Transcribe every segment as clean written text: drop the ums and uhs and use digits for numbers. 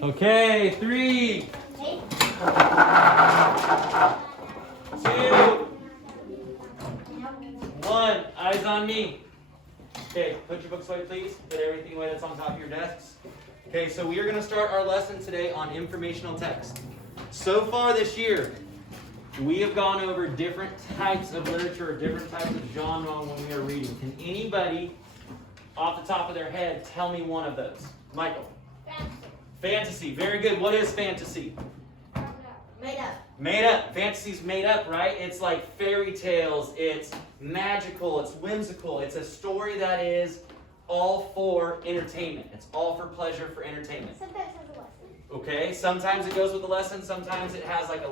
Okay, 3, 2, 1. Eyes on me. Okay, put your books away, please. Put everything away that's on top of your desks. Okay, so we are going to start our lesson today on informational text. So far this year, we have gone over different types of literature, different types of genre when we are reading. Can anybody, off the top of their head, tell me one of those? Michael? Fantasy. Fantasy. Very good. What is fantasy? Made up. Made up. Fantasy's made up, right? It's like fairy tales. It's magical. It's whimsical. It's a story that is all for entertainment. It's all for pleasure, for entertainment. Sometimes it has a lesson. Okay. Sometimes it goes with the lesson. Sometimes it has like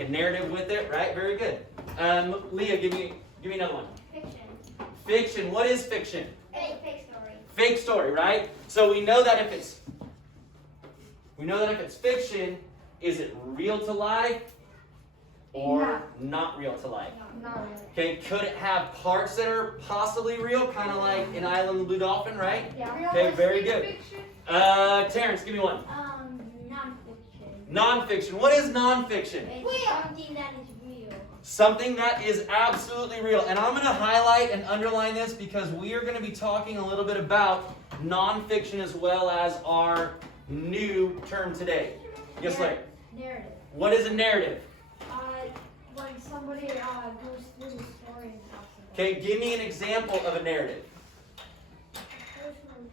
a narrative with it, right? Very good. Leah, give me another one. Fiction. Fiction. What is fiction? Fake story. Fake story, right? So we know that if it's fiction, is it real to life or not real to life? Not really. Okay, could it have parts that are possibly real, kind of like in Island of the Blue Dolphin, right? Yeah. Okay, very good. Terrence, give me one. Non-fiction. Nonfiction. What is nonfiction? It's something that is real. Something that is absolutely real. And I'm going to highlight and underline this because we are going to be talking a little bit about nonfiction as well as our new term today. Yes, Larry? Narrative. What is a narrative? When somebody goes through the story and talks about it. Okay, give me an example of a narrative. Personal.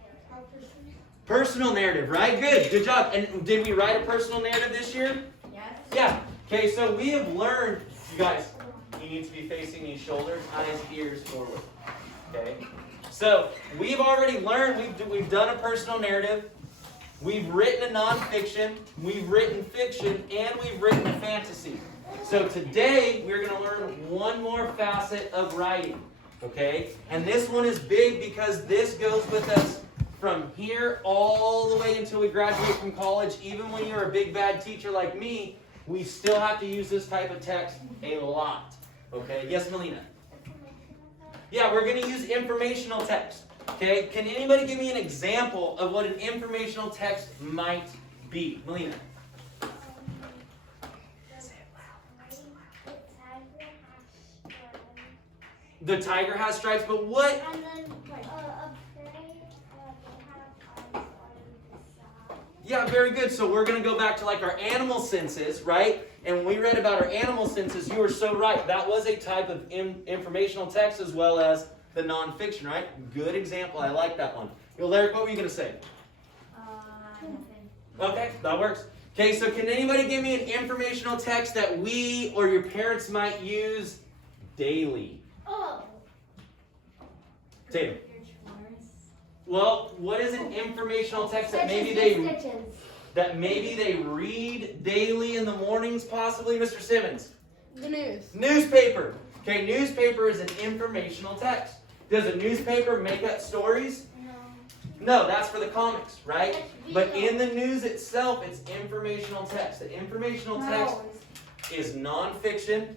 Personal narrative, right? Good job. And did we write a personal narrative this year? Yes. Yeah. Okay, so we have learned, you guys, you need to be facing these shoulders, eyes, ears forward. Okay? So we've already learned, we've done a personal narrative, we've written a nonfiction, we've written fiction, and we've written a fantasy. So today we're going to learn one more facet of writing. Okay? And this one is big because this goes with us from here all the way until we graduate from college. Even when you're a big bad teacher like me, we still have to use this type of text a lot. Okay? Yes, Melina? Yeah, we're going to use informational text. Okay? Can anybody give me an example of what an informational text might be? Melina? The tiger has stripes, but what? And then, like, a prey, they have eyes on the side. Yeah, very good. So we're going to go back to like our animal senses, right? And when we read about our animal senses, you were so right. That was a type of informational text as well as the nonfiction, right? Good example. I like that one. Yo, Larry, what were you going to say? Nothing. Okay, that works. Okay, so can anybody give me an informational text that we or your parents might use daily? Oh. Tatum. Well, what is an informational text that maybe they read daily in the mornings, possibly, Mr. Simmons? The news. Newspaper. Okay, newspaper is an informational text. Does a newspaper make up stories? No, that's for the comics, right? But in the news itself, it's informational text. The informational text is nonfiction.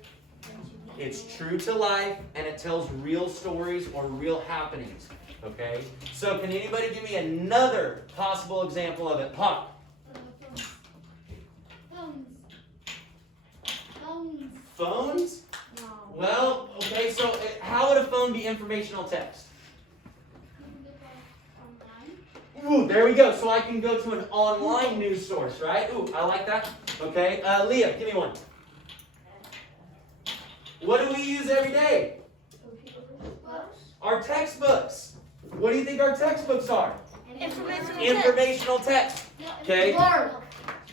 It's true to life, and it tells real stories or real happenings. Okay? So can anybody give me another possible example of it? Pop. Phones? No. Well, okay, so how would a phone be informational text? Ooh, there we go. So I can go to an online news source, right? Ooh, I like that. Okay, Leah, give me one. What do we use every day? Our textbooks. What do you think our textbooks are? Informational text. Okay?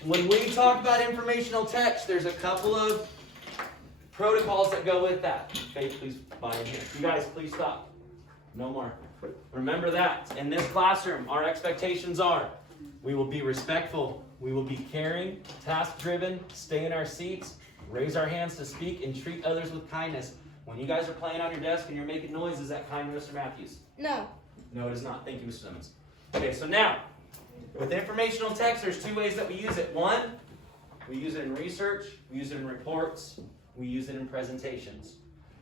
When we talk about informational text, there's a couple of protocols that go with that. Okay, please buy in here. You guys, please stop. No more. Remember that. In this classroom, our expectations are we will be respectful, we will be caring, task-driven, stay in our seats, raise our hands to speak, and treat others with kindness. When you guys are playing on your desk and you're making noise, is that kind, Mr. Matthews? No. No, it is not. Thank you, Mr. Simmons. Okay, so now, with informational text, there's two ways that we use it. One, we use it in research, we use it in reports, we use it in presentations.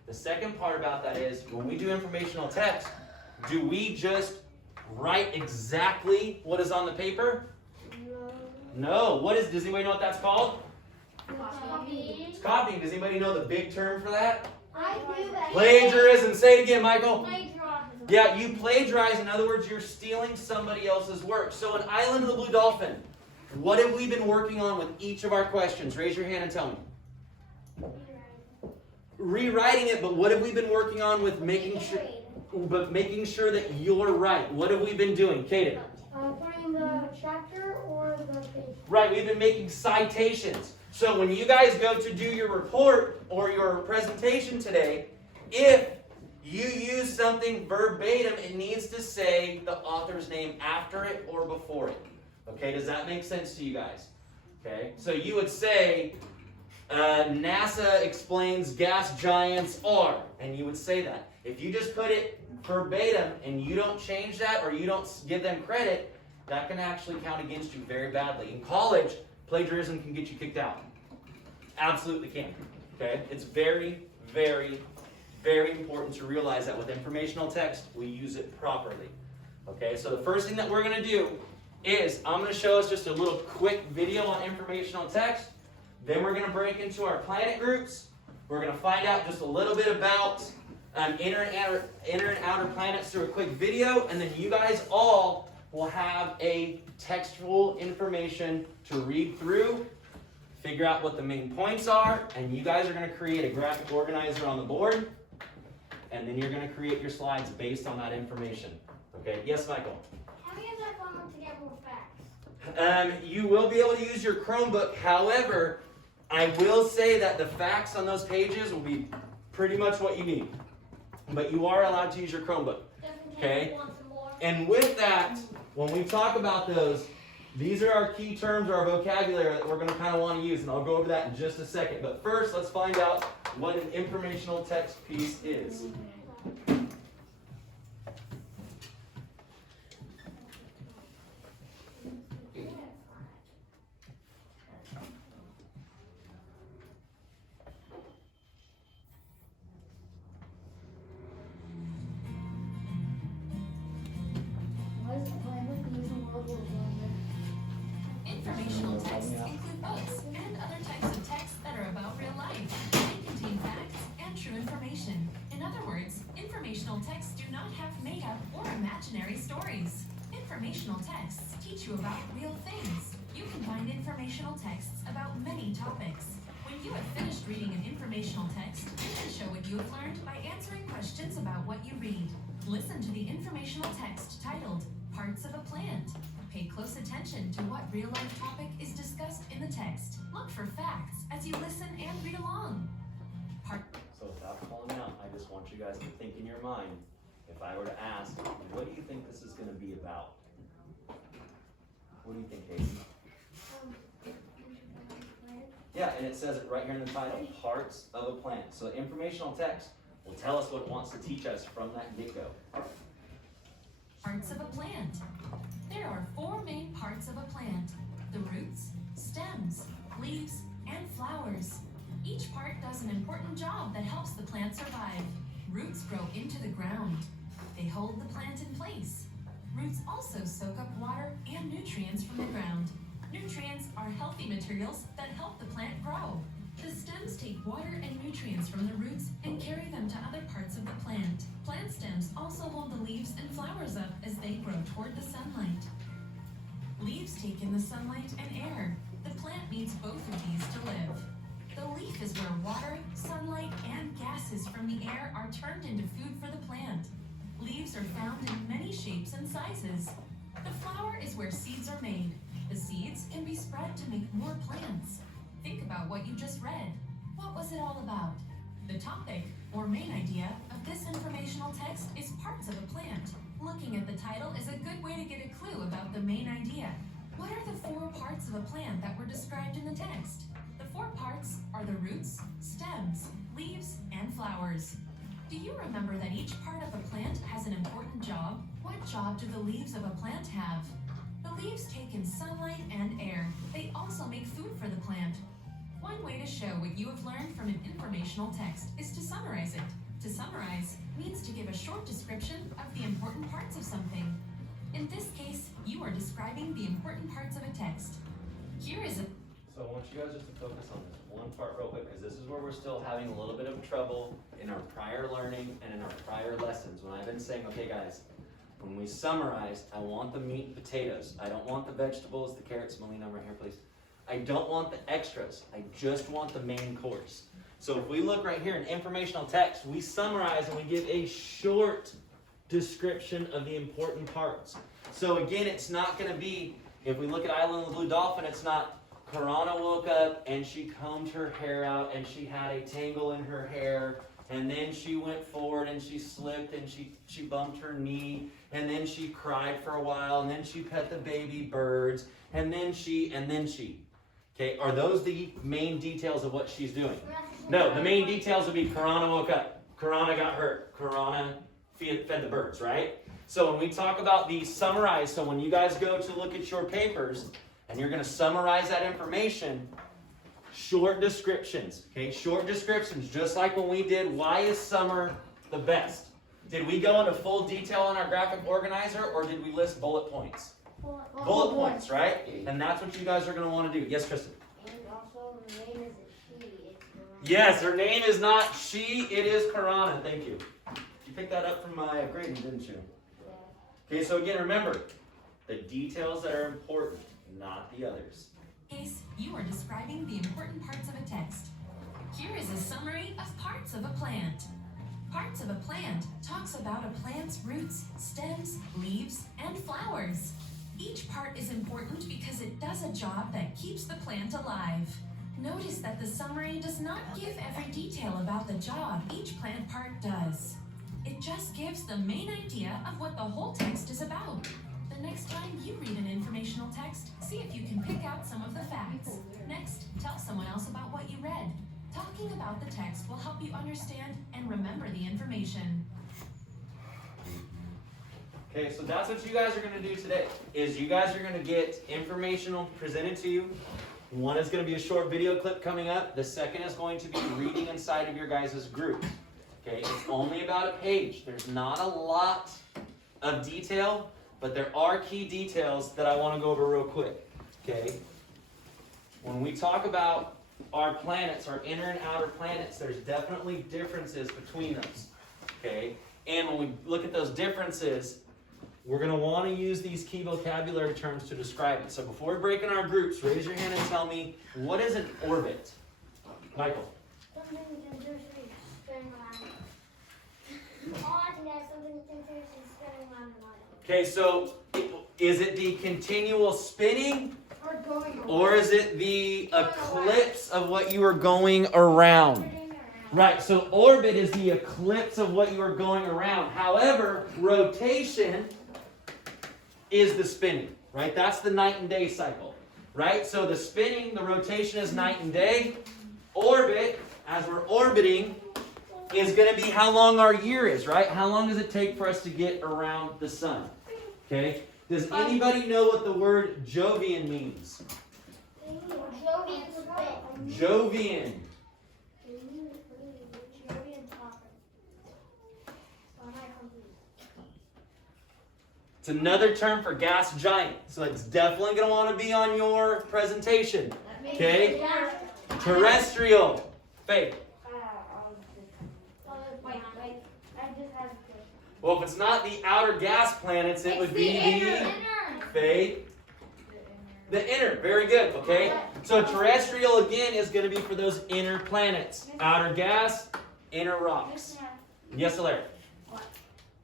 The second part about that is, when we do informational text, do we just write exactly what is on the paper? No. What is? Does anybody know what that's called? Copy. It's copying. Does anybody know the big term for that? I do that. Plagiarism. Say it again, Michael. Plagiarism. Yeah, you plagiarize. In other words, you're stealing somebody else's work. So in Island of the Blue Dolphin, what have we been working on with each of our questions? Raise your hand and tell me. Rewriting it, but what have we been working on with making sure that you're right? What have we been doing, Kaden? Putting the chapter or the page. Right, we've been making citations. So when you guys go to do your report or your presentation today, if you use something verbatim, it needs to say the author's name after it or before it. Okay, does that make sense to you guys? Okay, so you would say, NASA explains gas giants are, and you would say that. If you just put it verbatim and you don't change that or you don't give them credit, that can actually count against you very badly. In college, plagiarism can get you kicked out. Absolutely can. Okay? It's very, very, very important to realize that with informational text, we use it properly. Okay? So the first thing that we're going to do is I'm going to show us just a little quick video on informational text. Then we're going to break into our planet groups. We're going to find out just a little bit about inner and outer planets through a quick video. And then you guys all will have a textual information to read through, figure out what the main points are, and you guys are going to create a graphic organizer on the board, and then you're going to create your slides based on that information. Okay? Yes, Michael? How do you use our phone to get more facts? You will be able to use your Chromebook. However, I will say that the facts on those pages will be pretty much what you need. But you are allowed to use your Chromebook. Okay? And with that, when we talk about those, these are our key terms or our vocabulary that we're going to kind of want to use, and I'll go over that in just a second. But first, let's find out what an informational text piece is. Informational texts include books and other types of texts that are about real life. They contain facts and true information. In other words, informational texts do not have made-up or imaginary stories. Informational texts teach you about real things. You can find informational texts about many topics. When you have finished reading an informational text, you can show what you have learned by answering questions about what you read. Listen to the informational text titled Parts of a Plant. Pay close attention to what real-life topic is discussed in the text. Look for facts as you listen and read along. So without calling out, I just want you guys to think in your mind, if I were to ask, what do you think this is going to be about? What do you think, Hayden? Yeah, and it says it right here in the title, parts of a plant. So the informational text will tell us what it wants to teach us from that get-go. Parts of a plant. There are 4 main parts of a plant: the roots, stems, leaves, and flowers. Each part does an important job that helps the plant survive. Roots grow into the ground. They hold the plant in place. Roots also soak up water and nutrients from the ground. Nutrients are healthy materials that help the plant grow. The stems take water and nutrients from the roots and carry them to other parts of the plant. Plant stems also hold the leaves and flowers up as they grow toward the sunlight. Leaves take in the sunlight and air. The plant needs both of these to live. The leaf is where water, sunlight, and gases from the air are turned into food for the plant. Leaves are found in many shapes and sizes. The flower is where seeds are made. The seeds can be spread to make more plants. Think about what you just read. What was it all about? The topic, or main idea, of this informational text is parts of a plant. Looking at the title is a good way to get a clue about the main idea. What are the 4 parts of a plant that were described in the text? The 4 parts are the roots, stems, leaves, and flowers. Do you remember that each part of a plant has an important job? What job do the leaves of a plant have? The leaves take in sunlight and air. They also make food for the plant. One way to show what you have learned from an informational text is to summarize it. To summarize means to give a short description of the important parts of something. In this case, you are describing the important parts of a text. Here is a So I want you guys just to focus on this one part real quick, because this is where we're still having a little bit of trouble in our prior learning and in our prior lessons. When I've been saying, okay guys, when we summarize, I want the meat and potatoes. I don't want the vegetables, the carrots. Melina, over here, please. I don't want the extras. I just want the main course. So if we look right here in informational text, we summarize and we give a short description of the important parts. So again, it's not going to be, if we look at Island of the Blue Dolphin, it's not, Karana woke up and she combed her hair out and she had a tangle in her hair, and then she went forward and she slipped and she bumped her knee, and then she cried for a while, and then she pet the baby birds, and then she. Okay, are those the main details of what she's doing? No, the main details would be Karana woke up, Karana got hurt, Karana fed the birds, right? So when we talk about the summarize, so when you guys go to look at your papers and you're going to summarize that information, short descriptions, okay? Short descriptions, just like when we did why is summer the best? Did we go into full detail on our graphic organizer, or did we list bullet points? Bullet points, right? And that's what you guys are going to want to do. Yes, Kristen? And also, her name isn't she, it's Karana. Yes, her name is not she, it is Karana. Thank you. You picked that up from my grading, didn't you? Yeah. Okay, so again, remember, the details that are important, not the others. case, you are describing the important parts of a text. Here is a summary of parts of a plant. Parts of a plant talks about a plant's roots, stems, leaves, and flowers. Each part is important because it does a job that keeps the plant alive. Notice that the summary does not give every detail about the job each plant part does. It just gives the main idea of what the whole text is about. The next time you read an informational text, see if you can pick out some of the facts. Next, tell someone else about what you read. Talking about the text will help you understand and remember the information. Okay, so that's what you guys are going to do today, is you guys are going to get informational presented to you. One is going to be a short video clip coming up. The second is going to be reading inside of your guys' group. Okay, it's only about a page. There's not a lot of detail, but there are key details that I want to go over real quick. Okay, when we talk about our planets, our inner and outer planets, there's definitely differences between those. Okay, and when we look at those differences, we're going to want to use these key vocabulary terms to describe it. So before we break in our groups, raise your hand and tell me, what is an orbit? Michael. Something continuously spinning around. All I can get is something continuously spinning around and around. Okay, so is it the continual spinning, Or going or is it the eclipse of what you are going around? around. Right, so orbit is the eclipse of what you are going around. However, rotation is the spinning, right? That's the night and day cycle, right? So the spinning, the rotation is night and day. Orbit, as we're orbiting, is going to be how long our year is, right? How long does it take for us to get around the sun? Okay? Does anybody know what the word Jovian means? Jovian spin. Jovian. Jovian topper. Oh, my computer. It's another term for gas giant. So it's definitely going to want to be on your presentation. Okay? Terrestrial. Faith. Wait, I just had a question. Well, if it's not the outer gas planets, it would be the Faith. The inner. Very good. Okay? So terrestrial, again, is going to be for those inner planets. Outer gas, inner rocks. Yes, Hilaire. What?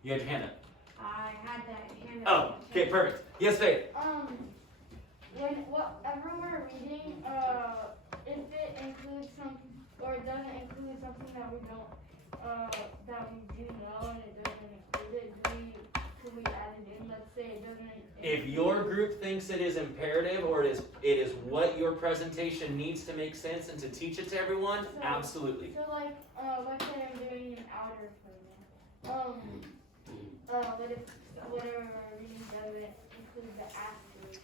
You had your hand up. I had that hand Oh, okay, perfect. Yes, Faith. Whatever we're reading, if it includes some, or it doesn't include something that we don't, that we do know, and it doesn't include it, could we add it in? Let's say it doesn't. If your group thinks it is imperative, or it is what your presentation needs to make sense and to teach it to everyone, absolutely. So like, let's say I'm doing an outer program. But if whatever we're reading doesn't include the asterisk.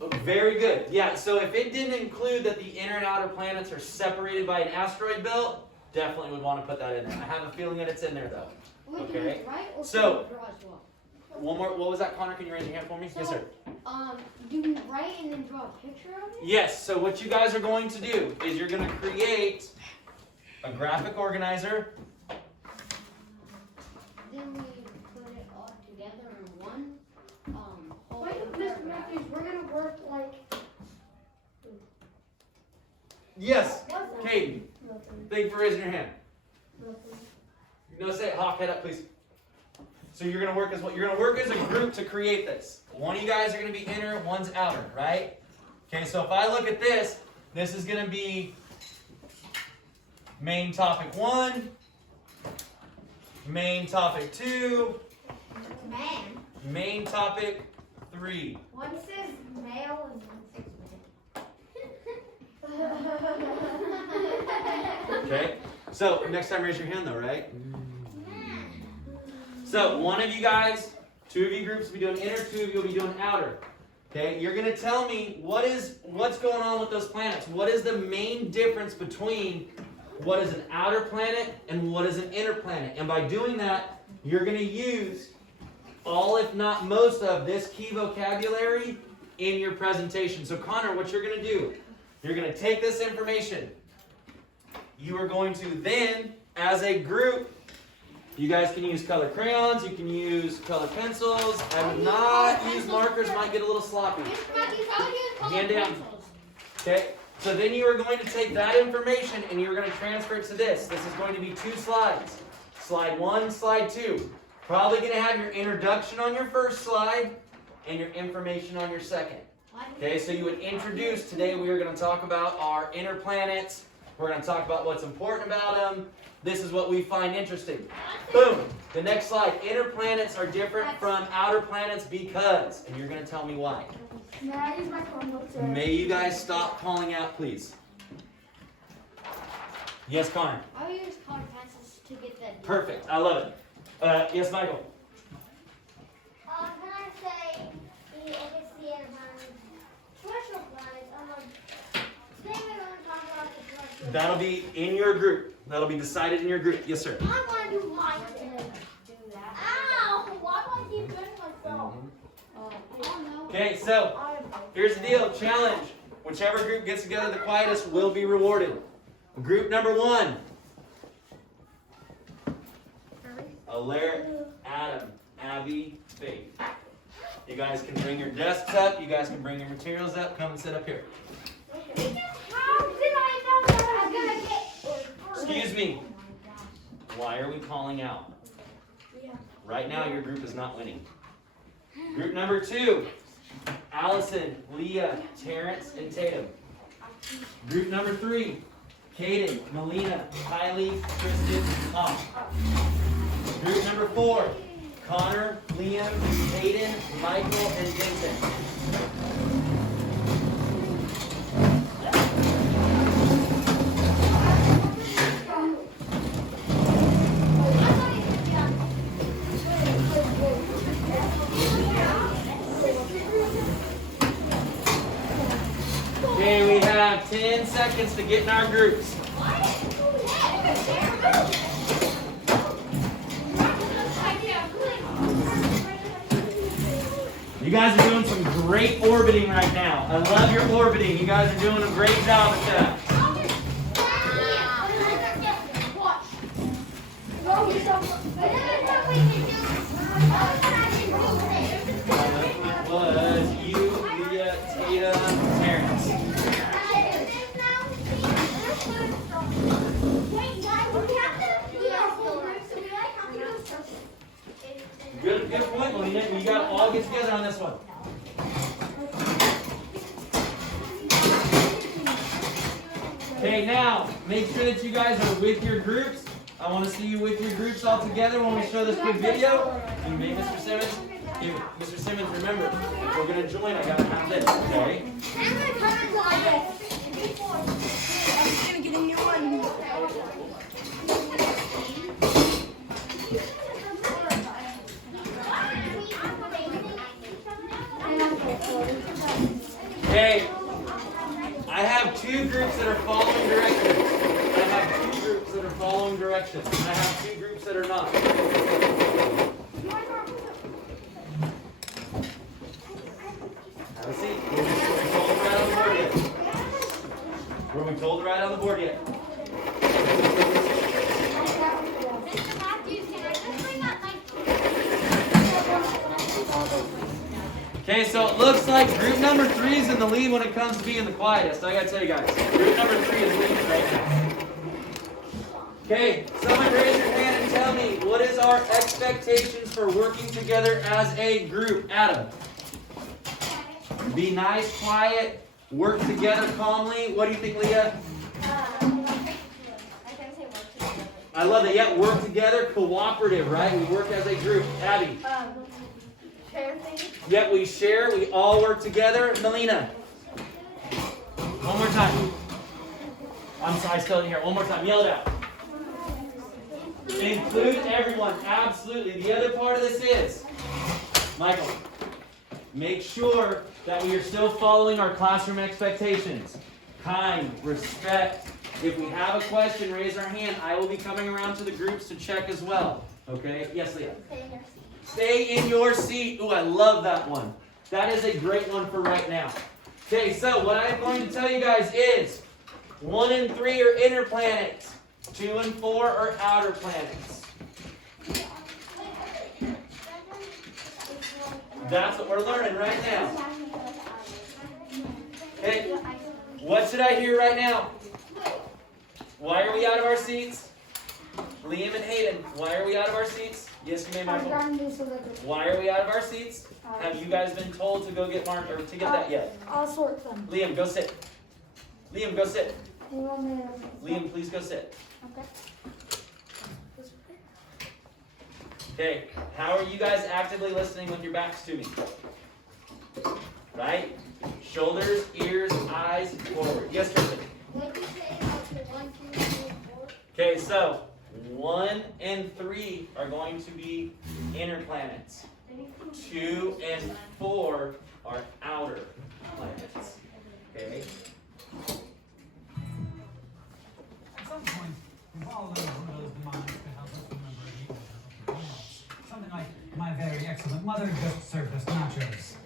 Oh, very good. Yeah, so if it didn't include that the inner and outer planets are separated by an asteroid belt, definitely would want to put that in there. I have a feeling that it's in there though. Okay. So, One more. What was that, Connor? Can you raise your hand for me? Yes, sir. Do we write and then draw a picture of it? Yes. So what you guys are going to do is you're going to create a graphic organizer. Then we put it all together in one whole. Wait, Mr. Matthews, we're gonna work like. Yes. What's that? Caden, Nothing. thank you for raising your hand. Nothing. No, say it. Hawk, head up, please. So you're gonna work as what? You're gonna work as a group to create this. One of you guys are gonna be inner, one's outer, right? Okay. So if I look at this, this is gonna be main topic 1, main topic 2, Man. main topic 3. One says male and one says Okay. So next time, raise your hand though, right? So one of you guys, 2 of you groups will be doing inner, 2 of you will be doing outer. Okay, you're gonna tell me what's going on with those planets. What is the main difference between what is an outer planet and what is an inner planet? And by doing that, you're gonna use all, if not most of, this key vocabulary in your presentation. So Connor, what you're gonna do, you're gonna take this information. You are going to then, as a group, you guys can use color crayons, you can use color pencils. I would not use markers, might get a little sloppy. Hand down. Okay, so then you are going to take that information and you're going to transfer it to this. This is going to be 2 slides. Slide 1, slide 2. Probably going to have your introduction on your first slide and your information on your second. Okay, so you would introduce, today we are going to talk about our inner planets. We're going to talk about what's important about them. This is what we find interesting. Boom. The next slide. Inner planets are different from outer planets because, and you're going to tell me why. May I use my Chromebook to? May you guys stop calling out, please. Yes, Connor. I use colored pencils to get that. Perfect. I love it. Yes, Michael. Can I say if it's the terrestrial planets? Today we're going to talk about the terrestrial. That'll be in your group. That'll be decided in your group. Yes, sir. I'm going to do mine. Do that. Ow! Why do I keep doing myself? I don't know. Okay, so here's the deal. Challenge. Whichever group gets together the quietest will be rewarded. Group number 1. Alaric, Adam, Abby, Faith. You guys can bring your desks up. You guys can bring your materials up. Come and sit up here. How did I know that I was going to get... Excuse me. Why are we calling out? Yeah. Right now, your group is not winning. Group number 2. Allison, Leah, Terrence, and Tatum. Group number 3. Caden, Melina, Kylie, Kristen, Tom. Group number 4. Connor, Liam, Hayden, Michael, and Vincent. Okay, we have 10 seconds to get in our groups. You guys are doing some great orbiting right now. I love your orbiting. You guys are doing a great job at that. Was you, Leah, Tatum, Terrence. Good point, Melina. You got to all get together on this one. Okay, now make sure that you guys are with your groups. I want to see you with your groups all together when we show this quick video. You may, Mr. Simmons. If, Mr. Simmons, remember, if we're going to join, I got to have this, okay? I'm going to get a new one. Okay, I have 2 groups that are following directions. I have 2 groups that are following directions. And I have 2 groups that are not. we told to write on the board yet? Mr. Matthews, can I just bring up my... Okay, so it looks like group number 3 is in the lead when it comes to being the quietest. I gotta tell you guys, group number 3 is leading right now. Okay, someone raise your hand and tell me, what is our expectations for working together as a group? Adam. Be nice, quiet, work together calmly. What do you think, Leah? I can say work together. I love it. Yeah, work together, cooperative, right? We work as a group. Abby. Share things. Yep, we share, we all work together. Melina. One more time. I'm sorry, I still didn't hear it. One more time. Yell it out. Include everyone. Absolutely. The other part of this is, Michael, make sure that we are still following our classroom expectations. Kind, respect. If we have a question, raise our hand. I will be coming around to the groups to check as well. Okay? Yes, Leah. Stay in your seat. Ooh, I love that one. That is a great one for right now. Okay, so what I'm going to tell you guys is 1 and 3 are inner planets. 2 and 4 are outer planets. That's what we're learning right now. Okay, what should I hear right now? Why are we out of our seats? Liam and Hayden, why are we out of our seats? Yes, you may, Michael. Why are we out of our seats? Have you guys been told to go get marked or to get that yet? I'll sort them. Liam, go sit. Liam, go sit. You want me to... Liam, please go sit. Okay. Okay, how are you guys actively listening with your backs to me? Right? Shoulders, ears, eyes, forward. Yes, Tristan? What did you say about the 1, 2, 3, and 4? Okay, so 1 and 3 are going to be inner planets. 2 and 4 are outer planets. Okay? At some point, we've all learned one of those mnemonics to help us remember the order of planets. Something like, my very excellent mother just served us nachos.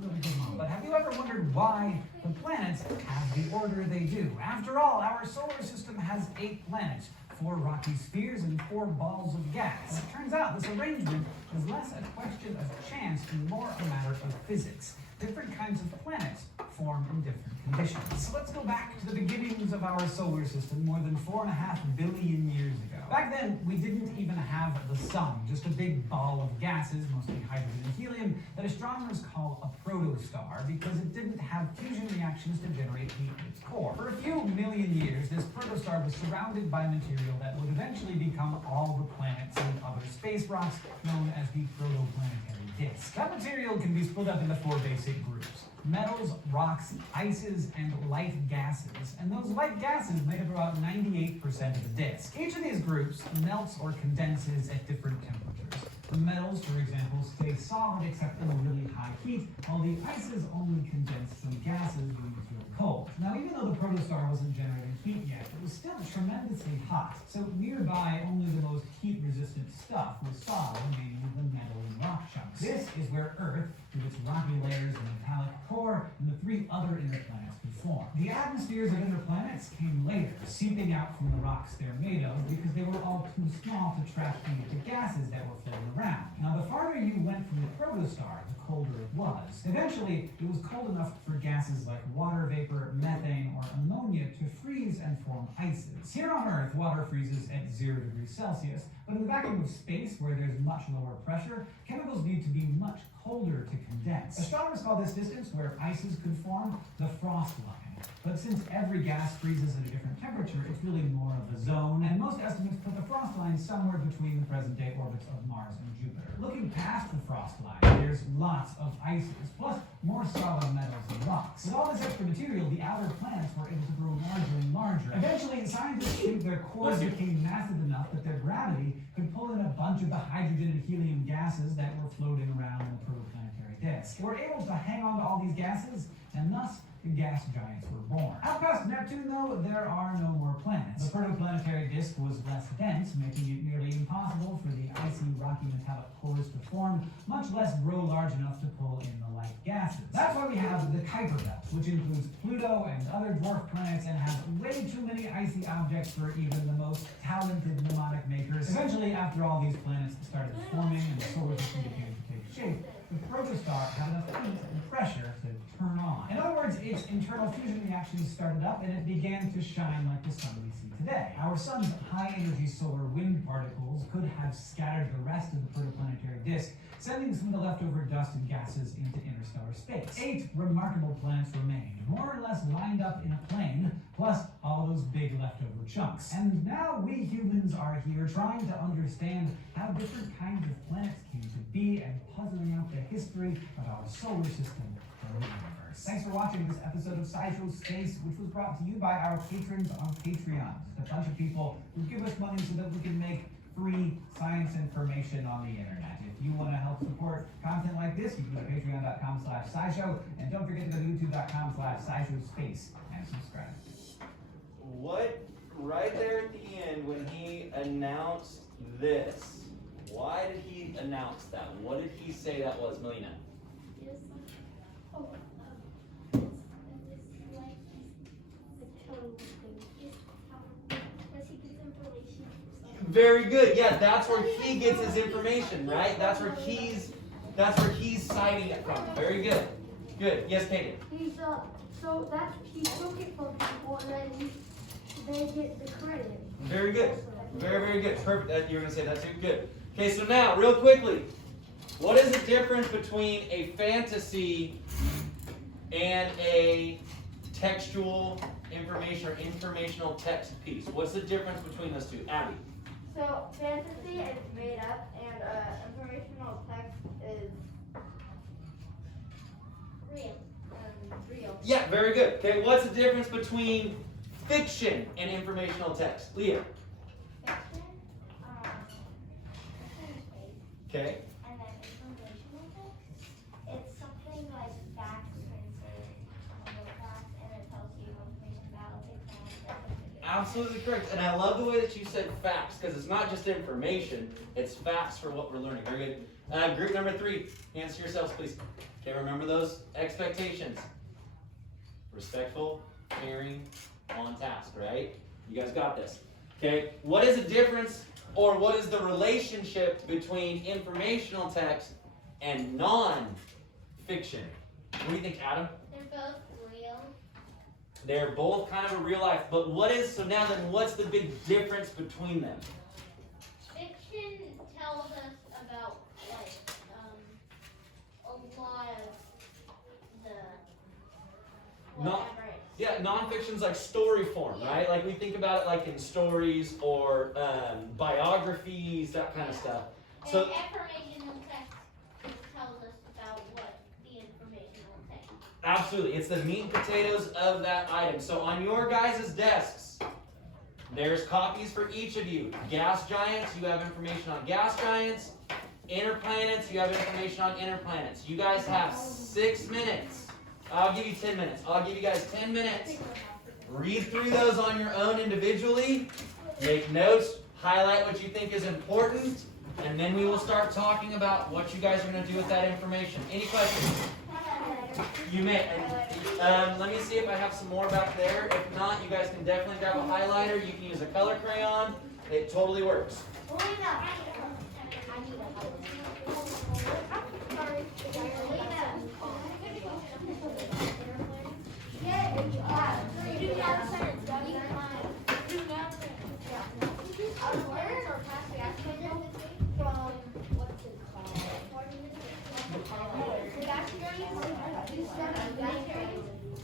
Really good mom. But have you ever wondered why the planets have the order they do? After all, our solar system has 8 planets, 4 rocky spheres and 4 balls of gas. It turns out this arrangement is less a question of chance and more a matter of physics. Different kinds of planets form in different conditions. So let's go back to the beginnings of our solar system more than 4.5 billion years ago. Back then, we didn't even have the sun, just a big ball of gases, mostly hydrogen and helium, that astronomers call a protostar because it didn't have fusion reactions to generate heat in its core. For a few million years, this protostar was surrounded by material that would eventually become all the planets and other space rocks known as the protoplanetary disk. That material can be split up into 4 basic groups: metals, rocks, ices, and light gases. And those light gases make up about 98% of the disk. Each of these groups melts or condenses at different temperatures. The metals, for example, stay solid except in really high heat, while the ices only condense some gases when it's really cold. Now, even though the protostar wasn't generating heat yet, it was still tremendously hot. So nearby, only the most heat-resistant stuff was solid, mainly the metal and rock chunks. This is where Earth, with its rocky layers and metallic core, and the 3 other inner planets could form. The atmospheres of inner planets came later, seeping out from the rocks they're made of because they were all too small to trap the gases that were floating around. Now, the farther you went from the protostar, the colder it was. Eventually, it was cold enough for gases like water vapor, methane, or ammonia to freeze and form ices. Here on Earth, water freezes at 0 degrees Celsius, but in the vacuum of space, where there's much lower pressure, chemicals need to be much colder to condense. Astronomers call this distance where ices could form the frost line. But since every gas freezes at a different temperature, it's really more of a zone, and most estimates put the frost line somewhere between the present-day orbits of Mars and Jupiter. Looking past the frost line, there's lots of ices, plus more solid metals and rocks. With all this extra material, the outer planets were able to grow larger and larger. Eventually, scientists think their cores became massive enough that their gravity could pull in a bunch of the hydrogen and helium gases that were floating around in the protoplanetary disk. They were able to hang on to all these gases and thus the gas giants were born. Out past Neptune, though, there are no more planets. The protoplanetary disk was less dense, making it nearly impossible for the icy, rocky metallic cores to form, much less grow large enough to pull in the light gases. That's why we have the Kuiper Belt, which includes Pluto and other dwarf planets and has way too many icy objects for even the most talented mnemonic makers. Eventually, after all these planets started forming and the solar system began to take shape, the protostar had enough heat and pressure to turn on. In other words, its internal fusion reactions started up and it began to shine like the sun we see today. Our sun's high-energy solar wind particles could have scattered the rest of the protoplanetary disk, sending some of the leftover dust and gases into interstellar space. 8 remarkable planets remained, more or less lined up in a plane, plus all those big leftover chunks. And now we humans are here trying to understand how different kinds of planets came to be and puzzling out the history of our solar system and the universe. Thanks for watching this episode of SciShow Space, which was brought to you by our patrons on Patreon. Just a bunch of people who give us money so that we can make free science information on the internet. If you want to help support content like this, you can go to patreon.com/scishow, and don't forget to go to youtube.com/scishowspace and subscribe. What, right there at the end when he announced this, why did he announce that? What did he say that was, Melina? Very good. Yeah, that's where he gets his information, right? That's where he's citing it from. Very good. Good. Yes, Katie. He took it from people and then they get the credit. Very good. Very good. Perfect. You were gonna say that too. Good. Okay, so now, real quickly, what is the difference between a fantasy and a textual information or informational text piece? What's the difference between those two? Abby. So fantasy is made up, and informational text is real. Yeah, very good. Okay, what's the difference between fiction and informational text? Leah. Fiction, Okay. and then informational text. It's something like facts, for instance, facts, and it tells you information about it. Absolutely correct. And I love the way that you said facts, because it's not just information, it's facts for what we're learning. Very good. Group number 3, hands to yourselves, please. Okay, remember those expectations. Respectful, caring, on task, right? You guys got this. Okay, what is the difference, or what is the relationship between informational text and non-fiction? What do you think, Adam? They're both real. They're both kind of a real life, but so now then what's the big difference between them? Fiction tells us about a lot of the Not- whatever it is. Yeah, nonfiction's like story form, right? Like we think about it like in stories or biographies, that kind of stuff. So And informational text tells us about what the informational text. absolutely, it's the meat and potatoes of that item. So on your guys' desks, there's copies for each of you. Gas giants, you have information on gas giants. Inner planets, you have information on inner planets. You guys have 6 minutes. I'll give you 10 minutes. I'll give you guys 10 minutes. Read through those on your own individually. Make notes. Highlight what you think is important. And then we will start talking about what you guys are going to do with that information. Any questions? You may. Let me see if I have some more back there. If not, you guys can definitely grab a highlighter. You can use a color crayon. It totally works.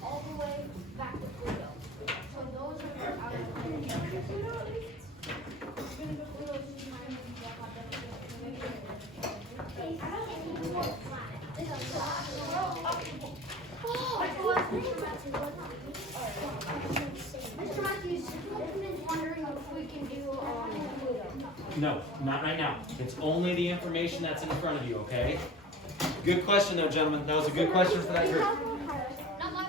All the way back to Pluto. So those are our Mr. Matthews, I'm wondering if we can do Pluto. No, not right now. It's only the information that's in front of you, okay? Good question though, gentlemen. That was a good question for that group. Not my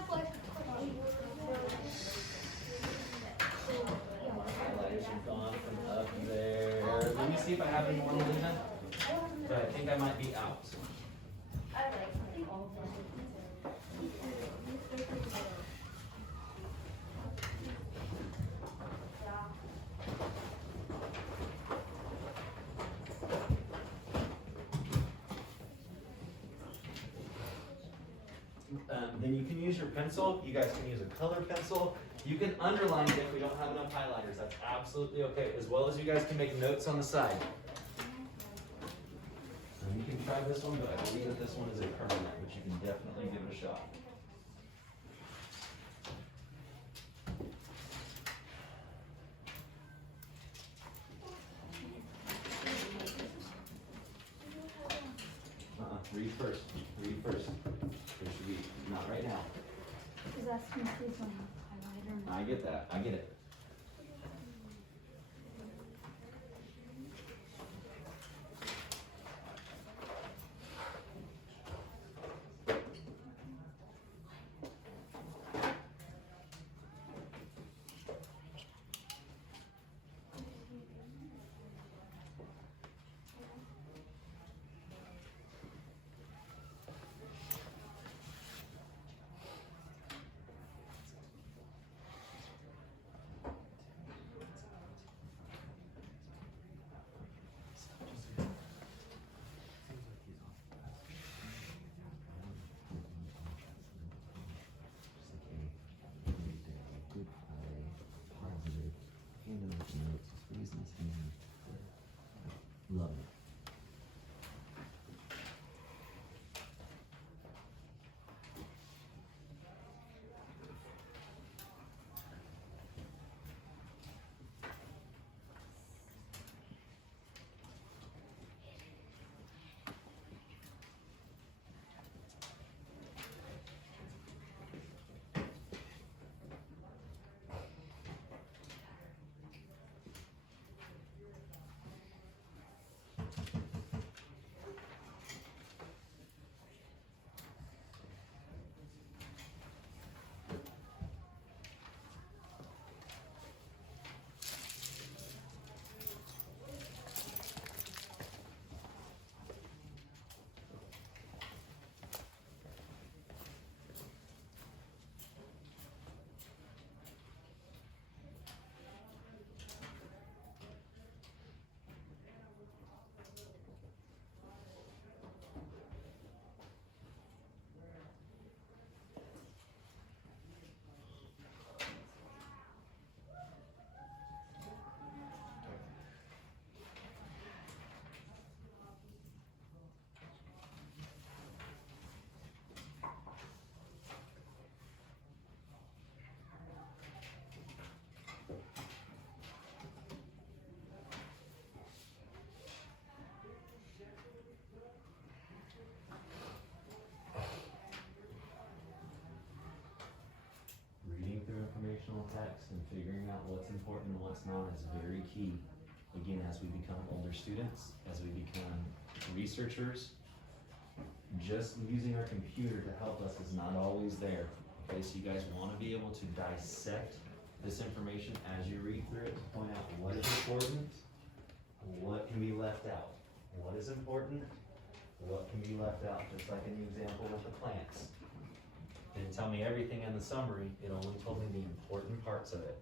see if I have any more, Melina? But I think I might be out. Then you can use your pencil. You guys can use a color pencil. You can underline it if we don't have enough highlighters. That's absolutely okay. As well as you guys can make notes on the side. And you can try this one, but I believe that this one is a permanent, which you can definitely give it a shot. Read first. Read first. There should be, not right now. Because that's confused on highlighter. I get that. I get it. Love it. Informational text and figuring out what's important and what's not is very key. Again, as we become older students, as we become researchers, just using our computer to help us is not always there. Okay, so you guys want to be able to dissect this information as you read through it to point out what is important, what can be left out, what is important, what can be left out, just like in the example with the plants. Didn't tell me everything in the summary, it only told me the important parts of it.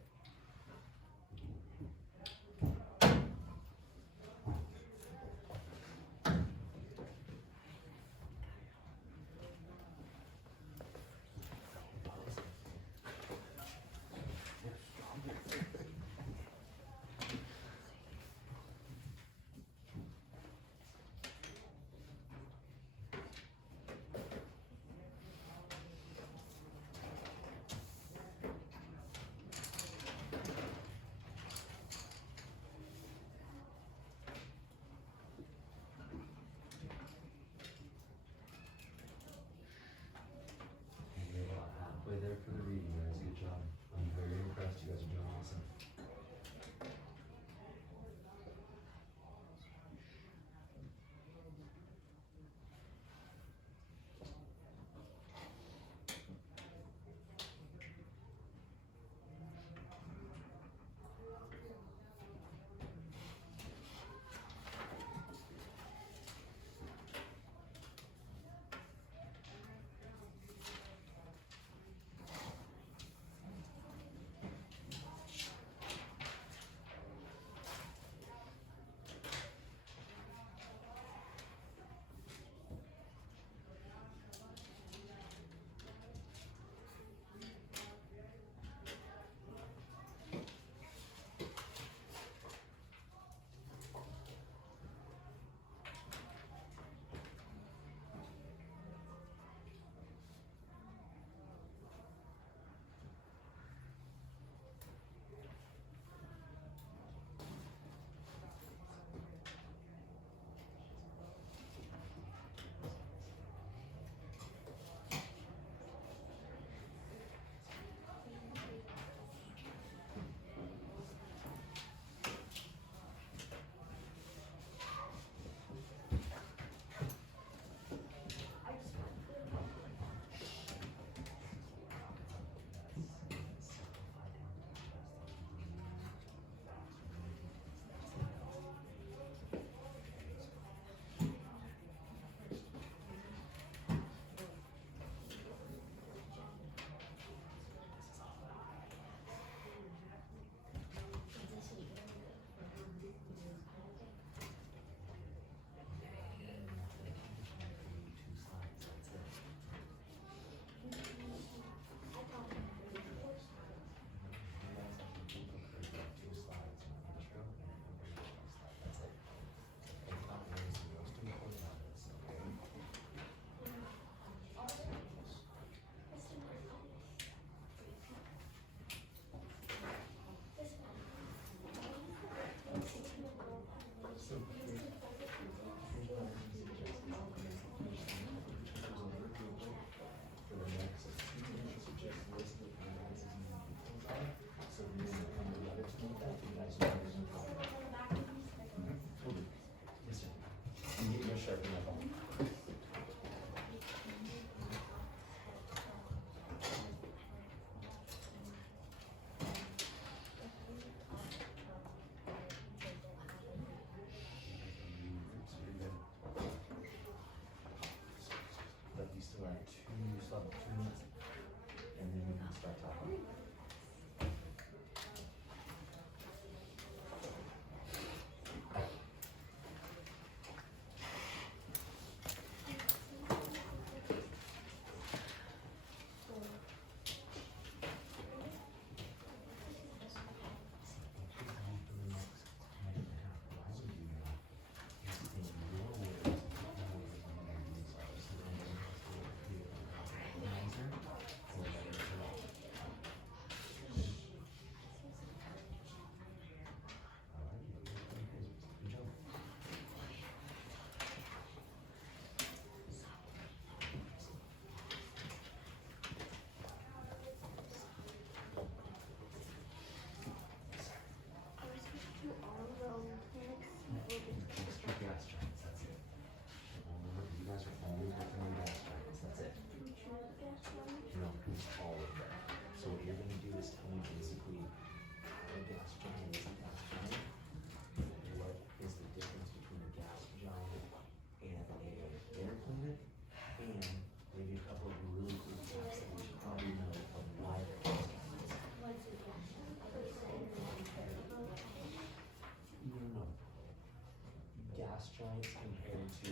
giants compared to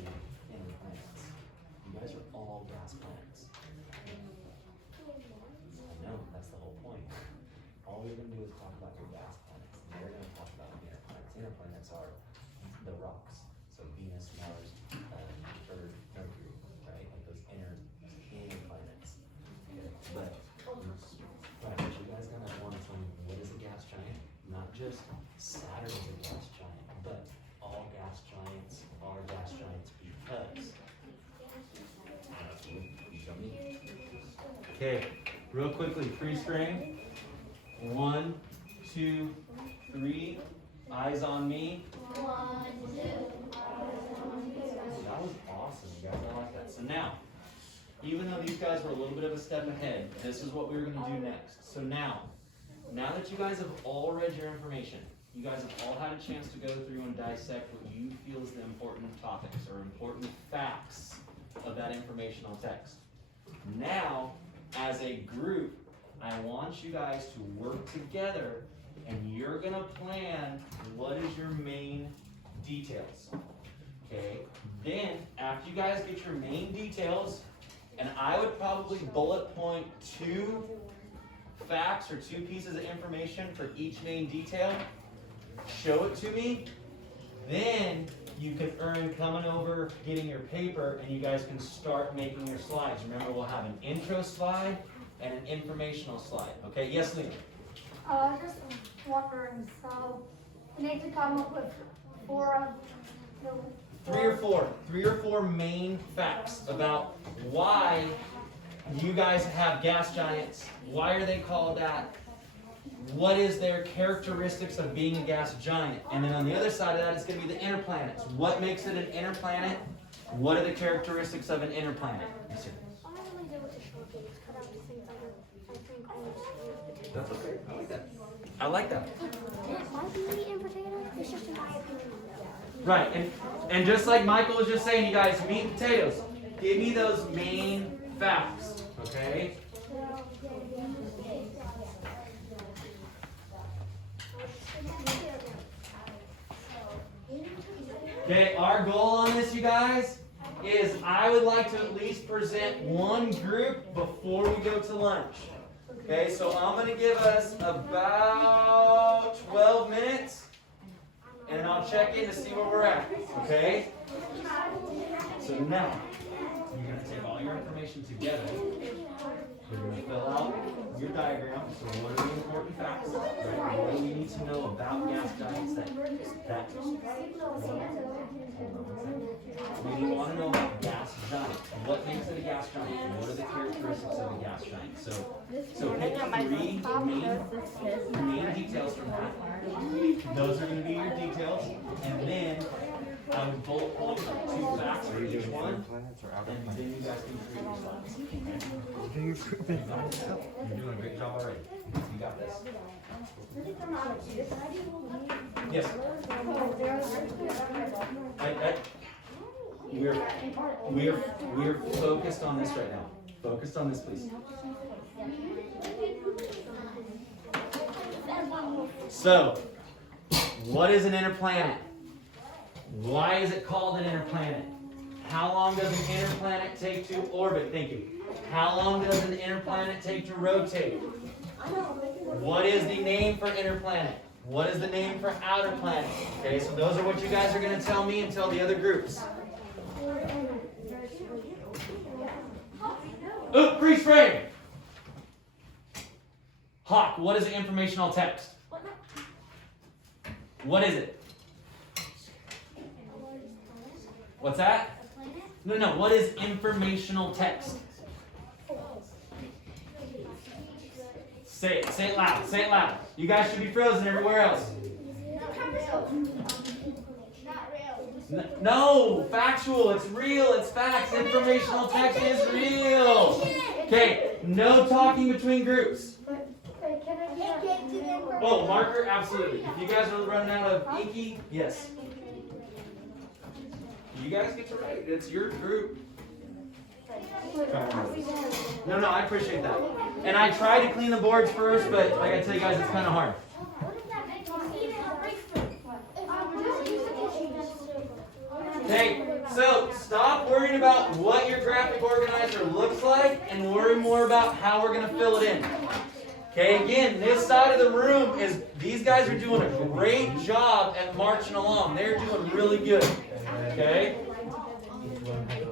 inner planets? You guys are all gas planets. I know, that's the whole point. All we're going to do is talk about your gas planets. And they're going to talk about inner planets. Inner planets are the rocks. So Venus, Mars, Earth, Mercury, right? Like those inner planets. Okay. But you guys gotta want to tell me, what is a gas giant? Not just Saturn is a gas giant, but all gas giants are gas giants because. You show me. Okay, real quickly, freeze frame. 1, 2, 3. Eyes on me. 1, 2. That was awesome, you guys. I like that. So now, even though these guys were a little bit of a step ahead, this is what we were going to do next. So now that you guys have all read your information, you guys have all had a chance to go through and dissect what you feel is the important topics or important facts of that informational text. Now, as a group, I want you guys to work together and you're going to plan what is your main details. Okay? Then, after you guys get your main details, and I would probably bullet point 2 facts or 2 pieces of information for each main detail. Show it to me. Then you can earn coming over, getting your paper, and you guys can start making your slides. Remember, we'll have an intro slide and an informational slide. Okay? Yes, Lena? Just wondering, so we need to come up with 4 of the 3 or 4 main facts about why you guys have gas giants. Why are they called that? What is their characteristics of being a gas giant? And then on the other side of that is going to be the inner planets. What makes it an inner planet? What are the characteristics of an inner planet? Yes, sir. I only do with the short games, cut out the things I think almost. That's okay. I like that. I like that. It might be meat and potatoes. It's just in my opinion. Right, and just like Michael was just saying, you guys, meat and potatoes. Give me those main facts, okay? Okay, our goal on this, you guys, is I would like to at least present one group before we go to lunch. Okay, so I'm going to give us about 12 minutes. And I'll check in to see where we're at, okay? So now, you're going to take all your information together. You're going to fill out your diagram. So what are the important facts? Right? What do we need to know about gas giants that we want to know about gas giants. What makes it a gas giant? What are the characteristics of a gas giant? So pick 3 main details from that. Those are going to be your details. And then I would bullet point 2 facts for each one. And then you guys can create your slides. Okay? You're doing a great job already. You got this. Yes. We're focused on this right now. Focused on this, please. So, what is an inner planet? Why is it called an inner planet? How long does an inner planet take to orbit? Thank you. How long does an inner planet take to rotate? What is the name for inner planet? What is the name for outer planet? Okay, so those are what you guys are going to tell me and tell the other groups. Oop, freeze frame! Hawk, what is an informational text? What is it? What's that? No, what is informational text? Say it loud. You guys should be frozen everywhere else. No, factual, it's real, it's facts. Informational text is real. Okay, no talking between groups. Oh, marker, absolutely. If you guys are running out of inky, yes. You guys get to write. It's your group. No, I appreciate that. And I tried to clean the boards first, but like I tell you guys, it's kind of hard. Hey, so stop worrying about what your graphic organizer looks like and worry more about how we're going to fill it in. Okay, again, this side of the room is, these guys are doing a great job at marching along. They're doing really good. Okay?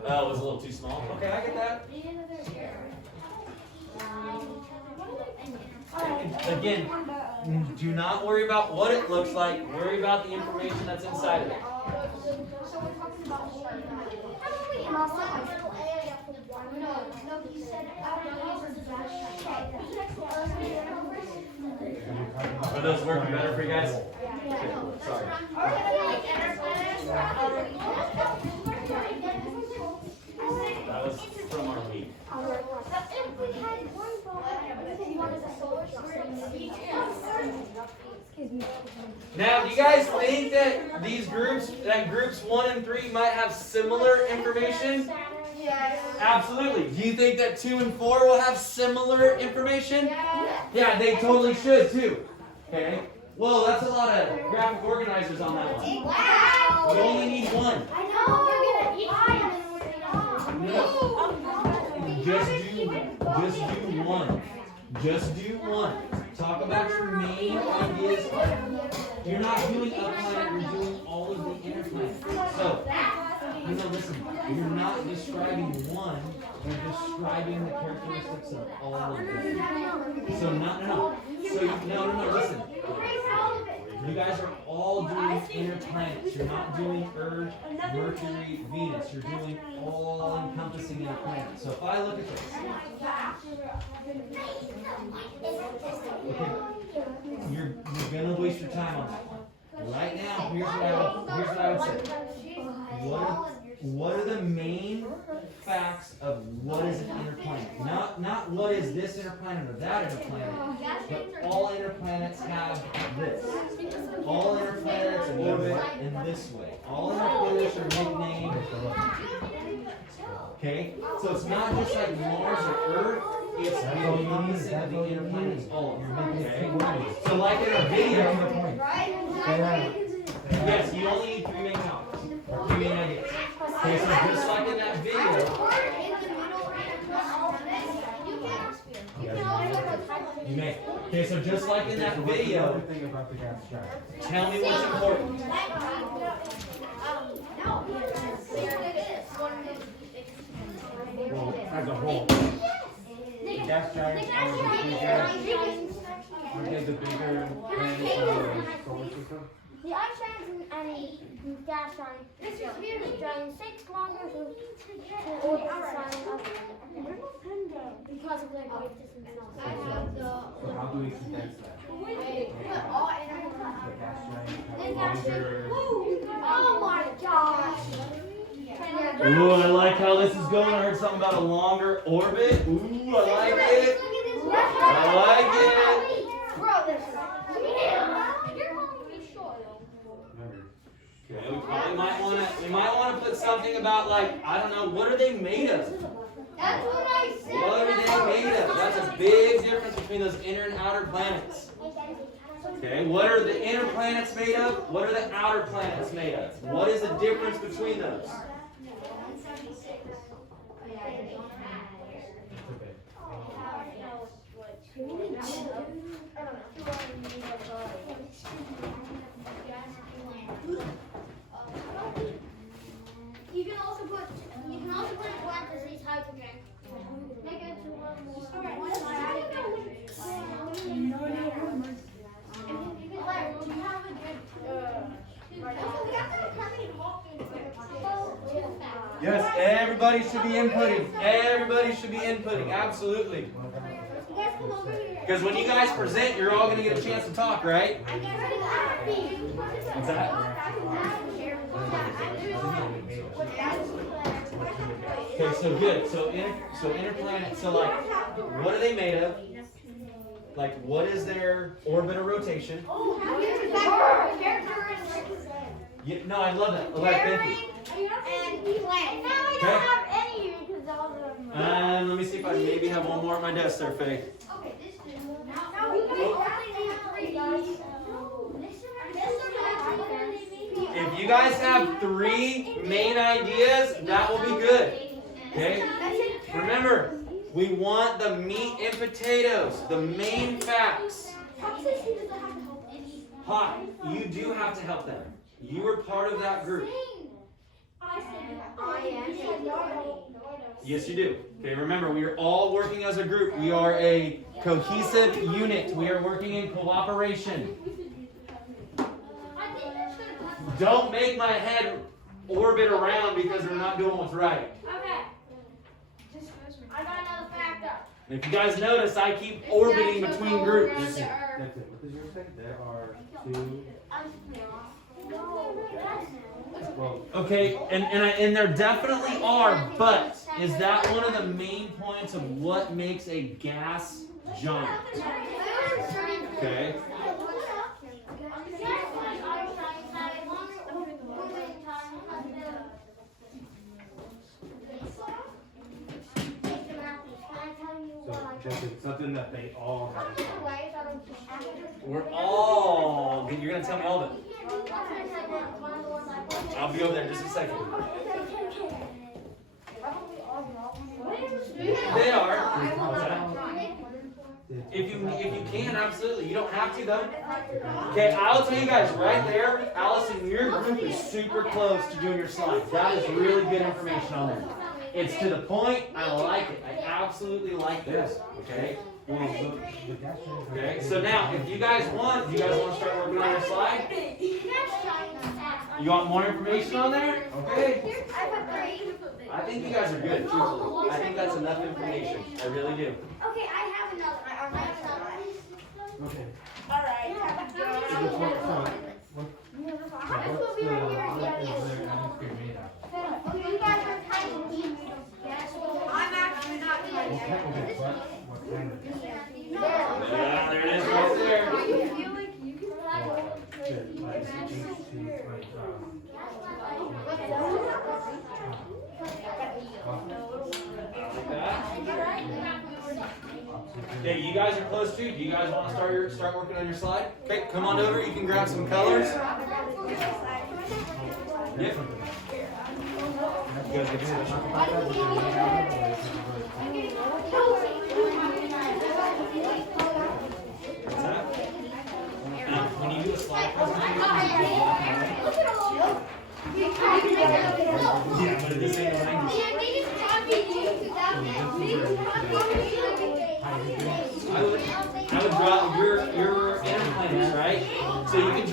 Oh, it was a little too small. Okay, I get that. Again, do not worry about what it looks like. Worry about the information that's inside of it. So we're talking about and also my little area for one. No, he said Are those working better for you guys? Sorry. That was from our week. If we had one ball, one is a solar Now, do you guys think that these groups, that groups 1 and 3 might have similar information? Yes. Absolutely. Do you think that 2 and 4 will have similar information? Yeah, they totally should too. Okay. Well, that's a lot of graphic organizers on that one. Wow. You only need one. I know. You're gonna eat No. Just do one. Just do one. Talk about your main ideas. You're not doing a planet, you're doing all of the inner planets. So, listen, you're not describing one, you're describing the characteristics of all of them. So, no. So, no, listen. You guys are all doing inner planets. You're not doing Earth, Mercury, Venus. You're doing all encompassing inner planets. So if I look at this, okay, you're gonna waste your time on that one. Right now, here's what I would say. What are the main facts of what is an inner planet? Not what is this inner planet or that inner planet, but all inner planets have this. All inner planets orbit in this way. All inner planets are nicknamed. Okay? So it's not just like Mars or Earth, it's the encompassing of the inner planets all. Okay? So like in a video, yes, you only need 3 main topics, or 3 main ideas. Okay, so just like in that video, you may. Okay, so just like in that video, tell me what's important. As a whole, gas giants are the bigger planets in the solar system? The ice giants and gas giants take longer to orbit the sun because of their great distance. So how do we condense that? Oh my gosh! Ooh, I like how this is going. I heard something about a longer orbit. Ooh, I like it. I like it. Bro, this is. You're calling me short. Okay, we might want to put something about, like, I don't know, what are they made of? That's what I said. What are they made of? That's a big difference between those inner and outer planets. Okay, what are the inner planets made of? What are the outer planets made of? What is the difference between those? You can also put in parentheses hydrogen. Make it into one more. Yes, everybody should be inputting. Everybody should be inputting. Absolutely. Because when you guys present, you're all going to get a chance to talk, right? What's that? Okay, so good. So inner planet. So like, what are they made of? Like, what is their orbit or rotation? Yeah, no, I love that. I like thinking. Let me see if I maybe have one more at my desk there, Faye. If you guys have 3 main ideas, that will be good. Okay? Remember, we want the meat and potatoes, the main facts. Hot, you do have to help them. You are part of that group. Yes, you do. Okay, remember, we are all working as a group. We are a cohesive unit. We are working in cooperation. Don't make my head orbit around because we're not doing what's right. Okay. I got another fact up. And if you guys notice, I keep orbiting between groups. That's it. What does yours say? There are 2. Well, Okay, and there definitely are, but is that one of the main points of what makes a gas giant? Okay. so it's something that they all have in common. We're all. You're gonna tell me all of it. I'll be over there in just a second. They are. What's that? If you can, absolutely. You don't have to though. Okay, I'll tell you guys right there, Allison, your group is super close to doing your slides. That is really good information on there. It's to the point. I like it. I absolutely like this. Okay. Okay. So now, if you guys want, do you guys want to start working on your slide? You want more information on there? Okay. I think you guys are good. Truthfully, I think that's enough information. I really do. Okay, I have another. Okay. Alright. What is their atmosphere made out of? You guys are tiny. I'm actually not tiny. Okay, what kind of gas? Yeah, there it is right there. Okay, you guys are close too. Do you guys want to start working on your slide? Okay, come on over. You can grab some colors. Yep. You guys get it? What's that? When you do a slide presentation, yeah, but it's the same language. I would draw your interplanets, right? So you can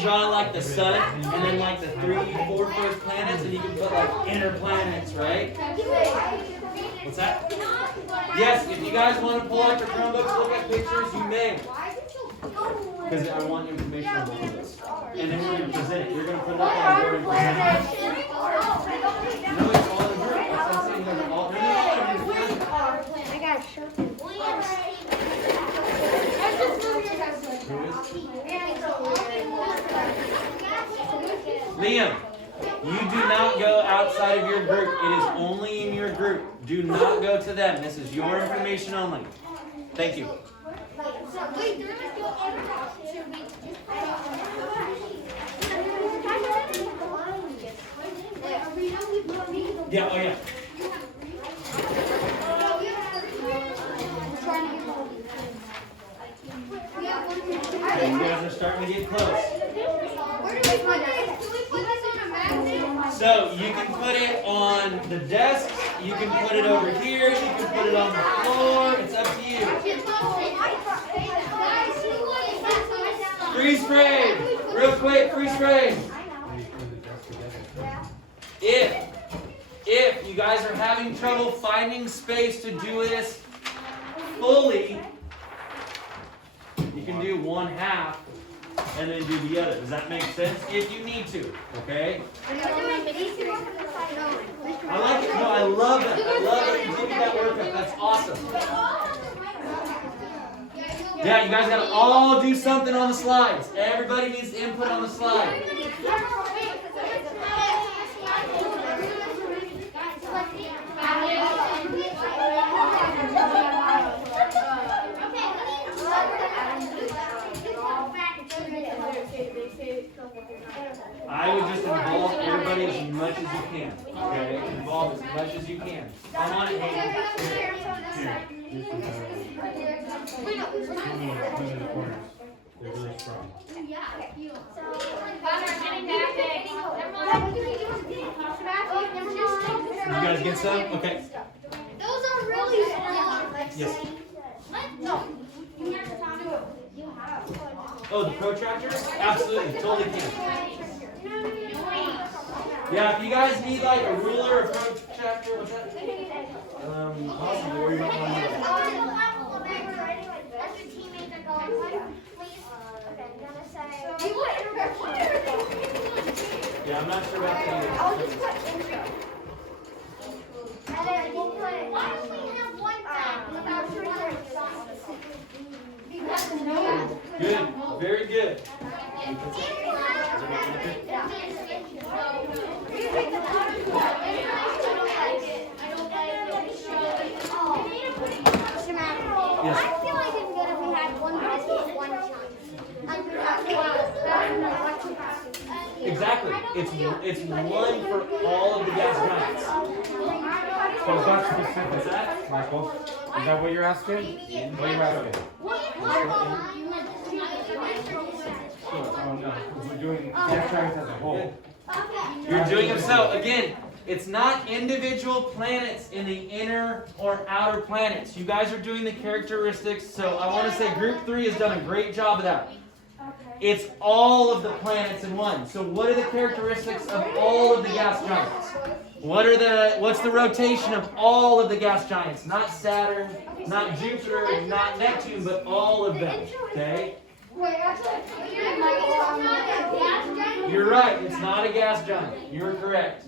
draw like the sun and then like the 3, 4 first planets, and you can put like interplanets, right? What's that? Yes, if you guys want to pull out your Chromebooks, look at pictures, you may. Because I want information on both of this. And then we're going to present it. You're going to put it up on the board and present it. No, it's all in the group. That's what I'm saying. They're all in the group. I got a shirt. Liam, you do not go outside of your group. It is only in your group. Do not go to them. This is your information only. Thank you. Yeah, oh yeah. Okay, you guys are starting to get close. So you can put it on the desk, you can put it over here, you can put it on the floor, it's up to you. Freeze frame! Real quick, freeze frame! If you guys are having trouble finding space to do this fully, you can do one half and then do the other. Does that make sense? If you need to, okay? I like it. No, I love it. I love it. You did that workout. That's awesome. Yeah, you guys gotta all do something on the slides. Everybody needs to input on the slide. much as you can. I'm on it, Hayden. They're really strong. You guys get some? Okay. Those are really small. Yes. No. You have to talk to it. You have. Oh, the protractor? Absolutely, totally can. Yeah, if you guys need like a ruler or protractor, what's that? Possibly, or you might want to. That's your teammates are going, please. Okay, I'm gonna say. Yeah, I'm not sure about that either. I'll just put intro. And then we'll put. Why don't we have one fact without Good, very good. Yes. I feel like it's good if we had one biscuit, one chunk. Exactly. It's one for all of the gas giants. So it's not specific, Michael. Is that what you're asking? What are you asking? Oh no, we're doing gas giants as a whole. You're doing them so. Again, it's not individual planets in the inner or outer planets. You guys are doing the characteristics, so I want to say Group 3 has done a great job of that. It's all of the planets in one. So what are the characteristics of all of the gas giants? What's the rotation of all of the gas giants? Not Saturn, not Jupiter, not Neptune, but all of them. Okay? You're right, it's not a gas giant. You're correct.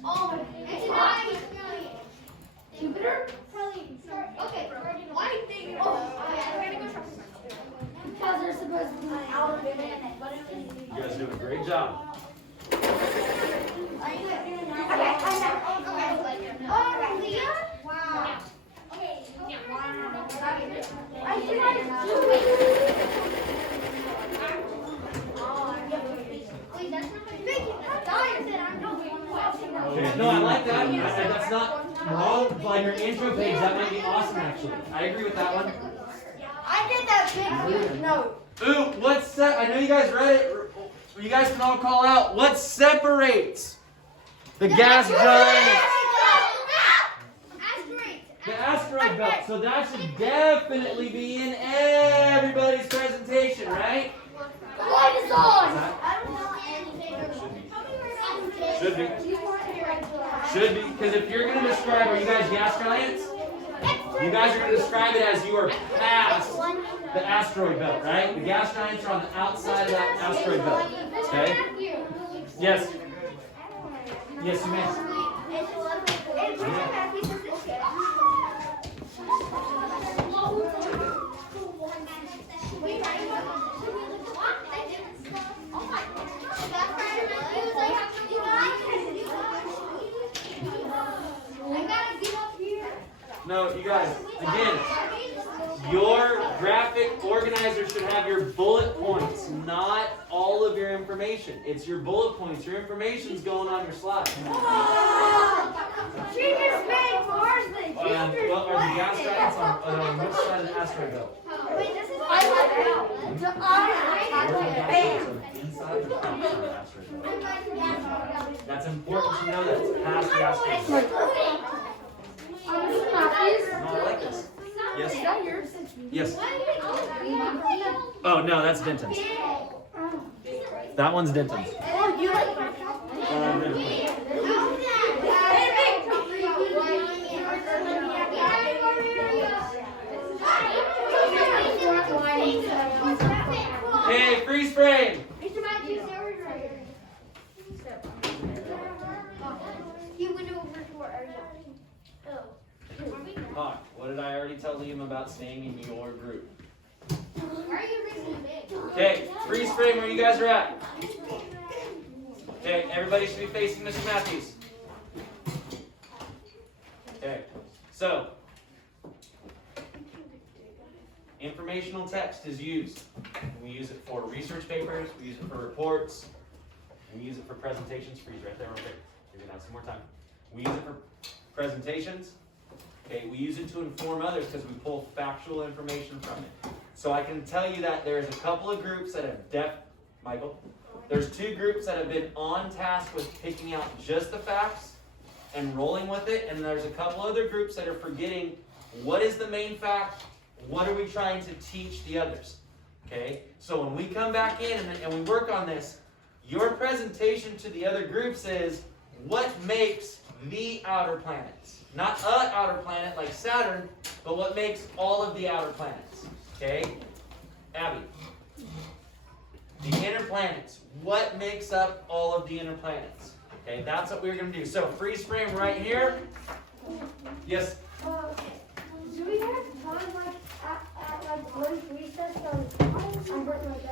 Jupiter? Okay. Why do you think? Because they're supposed to be outer planet. You guys do a great job. No, I like that. That's not wrong. On your intro page, that might be awesome, actually. I agree with that one. I did that big note. Ooh, I know you guys read it. You guys can all call out. What separates the gas giants? The asteroid belt. So that should definitely be in everybody's presentation, right? The light is on. Should be. Should be. Because if you're going to describe, are you guys gas giants? You guys are going to describe it as you are past the asteroid belt, right? The gas giants are on the outside of that asteroid belt. Okay? Yes. Yes, you may. No, you guys, again, your graphic organizer should have your bullet points, not all of your information. It's your bullet points. Your information's going on your slide. She just made Mars the What are the gas giants on which side of the asteroid belt? Wait, this is Where are the gas giants on the inside or the outside of the asteroid belt? That's important to know that it's past the asteroid belt. No, I like this. Yes. Yes. Oh no, that's Denton's. That one's Denton's. Hey, freeze frame. He went over to our Hawk, what did I already tell Liam about staying in your group? Why are you raising big? Okay, freeze frame where you guys are at. Okay, everybody should be facing Mr. Matthews. Okay, so informational text is used. We use it for research papers, we use it for reports, we use it for presentations. Freeze right there, real quick. You're gonna have some more time. We use it for presentations. Okay, we use it to inform others because we pull factual information from it. So I can tell you that there's a couple of groups that have Michael, there's 2 groups that have been on task with picking out just the facts and rolling with it, and there's a couple other groups that are forgetting what is the main fact, what are we trying to teach the others. Okay, so when we come back in and we work on this, your presentation to the other groups is what makes the outer planets. Not a outer planet like Saturn, but what makes all of the outer planets. Okay? Abby. The inner planets. What makes up all of the inner planets? Okay, that's what we're going to do. So freeze frame right here. Yes? Do we have time like at like lunch recess? So I'm working like that.